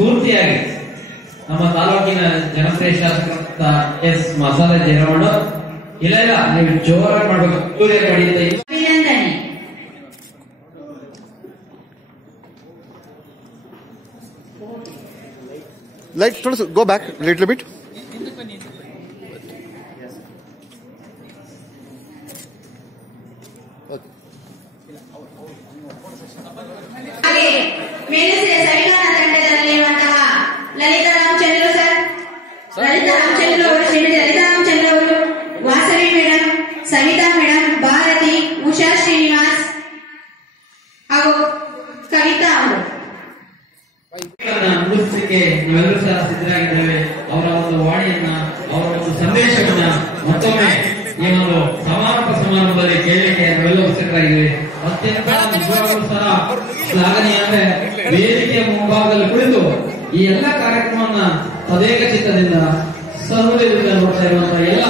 ಸ್ಫೂರ್ತಿಯಾಗಿ ನಮ್ಮ ತಾಲೂಕಿನ ಜನಪ್ರಿಯ ಶಾಸಕರಾದ ಎಸ್ ಮಸಾಲೆ ಜಯರಮಣ ಇಲ್ಲ ನೀವು ಜೋರಾಗಿ ಮಾಡಬೇಕು. ಅಭಿನಂದನೆ. Like, go back a little bit. ಹಾಗೆ ಮೇಲಿಸಿದ ಸಂವಿಧಾನ ತಂಡದಲ್ಲಿರುವಂತಹ ಲಲಿತಾ ರಾಮಚಂದ್ರ ಸರ್, ಲಲಿತಾ ರಾಮಚಂದ್ರ ಅವರು, ಶ್ರೀಮತಿ ಲಲಿತಾ ರಾಮಚಂದ್ರ ಅವರು, ವಾಸವಿ ಮೇಡಮ್, ಸವಿತಾ ಮೇಡಮ್, ಭಾರತಿ, ಉಷಾ ಶ್ರೀನಿವಾಸ್ ಹಾಗೂ ಕವಿತಾ ಅವರು ಮುಗಿಸಲಿಕ್ಕೆ ನಾವೆಲ್ಲರೂ ಸಹ ಸಿದ್ಧರಾಗಿದ್ದೇವೆ. ಅವರ ಒಂದು ವಾಣಿಯನ್ನ, ಅವರ ಒಂದು ಸಂದೇಶವನ್ನ ಮತ್ತೊಮ್ಮೆ ಈ ಒಂದು ಸಮಾರೋಪ ಸಮಾರಂಭದಲ್ಲಿ ಕೇಳಲಿಕ್ಕೆ ನಾವೆಲ್ಲರೂ ಸಿದ್ಧರಾಗಿದ್ದೇವೆ. ಅತ್ಯಂತ ನಿಜವಾಗಲೂ ಸಹ ಶ್ಲಾಘನೀಯ ಅಂದ್ರೆ ವೇದಿಕೆಯ ಮುಂಭಾಗದಲ್ಲಿ ಕುಳಿತು ಈ ಎಲ್ಲ ಕಾರ್ಯಕ್ರಮವನ್ನ ತದೇಕ ಚಿತ್ತದಿಂದ ಸಹೃದಯದಿಂದ ನೋಡ್ತಾ ಇರುವಂತಹ ಎಲ್ಲ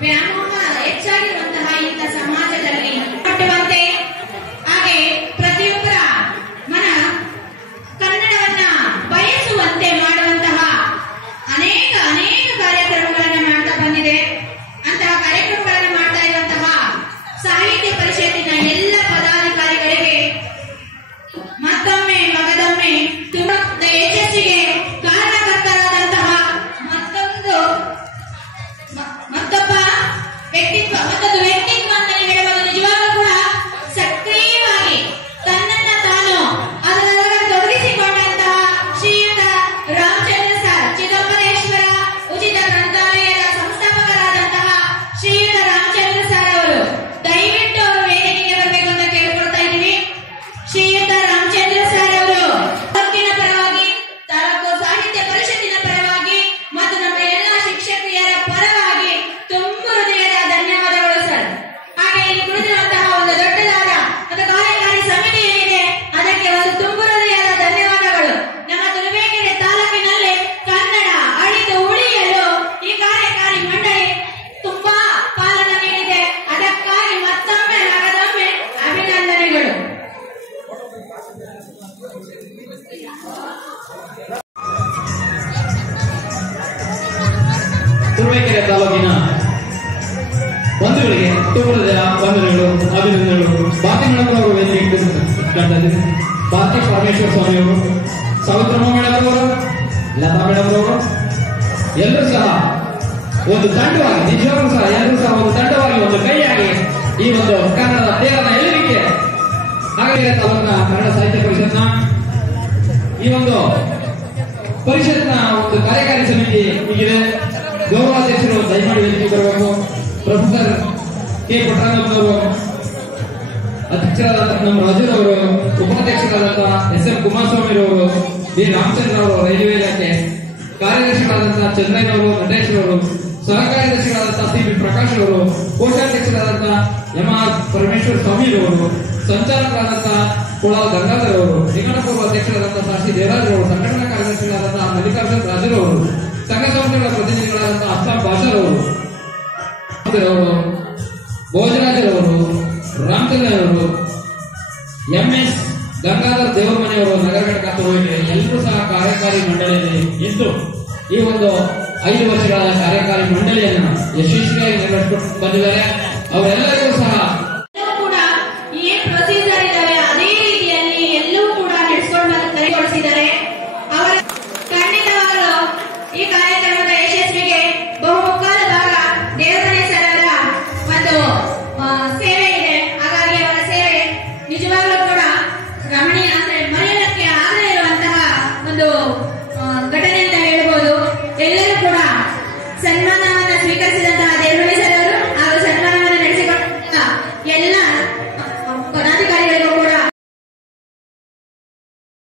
ವ್ಯಾಮೋಹ ಹೆಚ್ಚಾಗಿರುವಂತಹ ಇಂಥ ಸಮಾಜದಲ್ಲಿ ಕಟ್ಟುವಂತೆ, ಹಾಗೆ ಪ್ರತಿಯೊಬ್ಬರ ಮನ ಕನ್ನಡವನ್ನ ಬಯಸುವಂತೆ ಮಾಡುವಂತಹ ಅನೇಕ ಕಾರ್ಯಕ್ರಮಗಳನ್ನು ಮಾಡ್ತಾ ಬಂದಿದೆ. ಅಂತಹ ಕಾರ್ಯಕ್ರಮಗಳನ್ನು ಮಾಡ್ತಾ ಇರುವಂತಹ ಸಾಹಿತ್ಯ ಪರಿಷತ್ತಿನ ಎಲ್ಲ ಪದಾಧಿಕಾರಿಗಳಿಗೆ ಮತ್ತೊಮ್ಮೆ ಮಗದೊಮ್ಮೆ ಯಶಸ್ಸಿಗೆ ಕಾರಣಕರ್ತರಾದಂತಹ ಮತ್ತೊಂದು ವ್ಯಕ್ತಿತ್ವ ಅಂತ ಹೇಳುವುದು ನಿಜವಾಗ್ಲೂ ಕೂಡ ಸಕ್ರಿಯವಾಗಿ ತನ್ನನ್ನ ತಾನು ಅದರೊಳಗೆ ತೊಡಗಿಸಿಕೊಂಡಂತಹ ಶ್ರೀಯುತ ರಾಮಚಂದ್ರ ಸರ್, ಚಿದಂಬರೇಶ್ವರ ಉಚಿತ ಗ್ರಂಥಾಲಯದ ಸಂಸ್ಥಾಪಕರಾದಂತಹ ಶ್ರೀಯುತ ರಾಮಚಂದ್ರ ಸರ್ ಅವರು ದಯವಿಟ್ಟು ಅವರು ವೇದಿಕೆಗೆ ಬರಬೇಕು ಅಂತ ಕೇಳ್ಕೊಳ್ತಾ ಇದ್ದೀವಿ. ಶ್ರೀಯುತ ರಾಮಚಂದ್ರ ಸರ್ ಅವರು ತಾಲೂಕಿನ ಪರವಾಗಿ, ತಾಲೂಕು ಸಾಹಿತ್ಯ ಪರಿಷತ್ತಿನ ಪರವಾಗಿ ಮತ್ತು ನಮ್ಮ ಎಲ್ಲ ಶಿಕ್ಷಕಿಯರ ಪರವಾಗಿ ತುಂಬು ಹೃದಯದ ಧನ್ಯವಾದಗಳು ಸರ್. ಹಾಗೆ ಇಲ್ಲಿ ಕುಳಿತಿರುವಂತಹ ಒಂದು ದೊಡ್ಡದಾದ ಒಂದು ಕಾರ್ಯಕಾರಿ ಸಮಿತಿ ಏನಿದೆ ಅದಕ್ಕೆ ಒಂದು ತುಂಬು ಹೃದಯದ ಧನ್ಯವಾದಗಳು. ನಮ್ಮ ತುರುವೇಕೆರೆ ತಾಲೂಕಿನಲ್ಲಿ ಕನ್ನಡ ಅಳಿದು ಉಳಿಯಲು ಈ ಕಾರ್ಯಕಾರಿ ಮಂಡಳಿ ತುಂಬಾ ಪಾಲನ ನೀಡಿದೆ. ಅದಕ್ಕಾಗಿ ಮತ್ತೊಮ್ಮೆ ಮಗದೊಮ್ಮೆ ಅಭಿನಂದನೆಗಳು. ತುರುವೇಕೆರೆ ತಾಲೂಕಿನ ಬಂಧುಗಳಿಗೆ ತುಂಬದ ವಂದನೆಗಳು, ಅಭಿನಂದನೆಗಳು. ಭಾರತಿ ಮೇಡಮ್ ಅವರು ವೇದಿಕೆ ಭಾರತಿ ಪರಮೇಶ್ವರ ಸ್ವಾಮಿ ಅವರು, ಸಾವಿತ್ರಮ್ಮ ಮೇಡಮ್ ಅವರು, ಲತಾ ಮೇಡಮ್ ಅವರು ಎಲ್ಲರೂ ಸಹ ಒಂದು ತಂಡವಾಗಿ, ನಿಜವಾಗ್ಲೂ ಸಹ ಎಲ್ಲರೂ ಸಹ ಒಂದು ತಂಡವಾಗಿ, ಒಂದು ಕೈಯಾಗಿ ಈ ಒಂದು ಕನ್ನಡದ ತೇರನ ಎಲ್ಲಿಗೆ ಹಾಗಾಗಿ ತಾಲೂಕಿನ ಕನ್ನಡ ಸಾಹಿತ್ಯ ಪರಿಷತ್ನ ಈ ಒಂದು ಪರಿಷತ್ನ ಒಂದು ಕಾರ್ಯಕಾರಿ ಸಮಿತಿ ಹೀಗಿದೆ. ಗೌರವಾಧ್ಯಕ್ಷರು ದಯಮಾಡಿ ವೇದಿಕೆ ಬರಬೇಕು. ಪ್ರೊಫೆಸರ್ ಕೆ ಪುಟ್ಟರಂಗಪ್ಪನವರು, ಅಧ್ಯಕ್ಷರಾದಂತಹ ನಮ್ಮ ರಾಜೂರ್ ಅವರು, ಉಪಾಧ್ಯಕ್ಷರಾದಂತಹ ಎಸ್ ಎಂ ಕುಮಾರಸ್ವಾಮಿ ಅವರು, ಬಿ ರಾಮಚಂದ್ರ ಅವರು ರೈಲ್ವೆ ಇಲಾಖೆ, ಕಾರ್ಯದರ್ಶಿಗಳಾದಂತಹ ಚಂದ್ರಯ್ಯ ಅವರು, ನಟೇಶ್ ಅವರು, ಸಹಕಾರ್ಯದರ್ಶಿಗಳಾದಂತಹ ಸಿ ಬಿ ಪ್ರಕಾಶ್ ಅವರು, ಕೋಶಾಧ್ಯಕ್ಷರಾದಂತಹ ಎಂ ಆರ್ ಪರಮೇಶ್ವರ ಸ್ವಾಮಿ ಅವರು, ಸಂಚಾಲಕರಾದಂತಹ ಕೋಳಾಲ್ ಗಂಗಾಧರ್ ಅವರು, ನಿಕಟಪೂರ್ವ ಅಧ್ಯಕ್ಷರಾದಂತಹ ಸಿ ದೇವರಾಜ್ ಅವರು, ಸಂಘಟನಾ ಕಾರ್ಯದರ್ಶಿಗಳಾದಂತಹ ಮಲ್ಲಿಕಾರ್ಜುನ್ ರಾಜರು ಅವರು, ಸಂಘ ಸಂಸ್ಥೆಗಳ ಪ್ರತಿನಿಧಿಗಳಾದಂತಹ ಅಸ್ಲಾಂ ಬಾಷರ್ ಅವರು, ಭೋಜರಾಜರವರು, ರಾಮಚಂದ್ರ ಅವರು, ಎಂಎಸ್ ಗಂಗಾಧರ್ ದೇವರಮನೆಯವರು, ನಗರ ಘಟಕ ತುರುವೇಕೆರೆ ಎಲ್ಲರೂ ಸಹ ಕಾರ್ಯಕಾರಿ ಮಂಡಳಿಯಲ್ಲಿ ಇದ್ದು ಈ ಒಂದು 5 ವರ್ಷಗಳ ಕಾರ್ಯಕಾರಿ ಮಂಡಳಿಯನ್ನು ಯಶಸ್ವಿಯಾಗಿ ನಿರ್ವಹಿಸಿಕೊಂಡು ಬಂದಿದ್ದಾರೆ. ಅವರೆಲ್ಲರಿಗೂ ಸಹ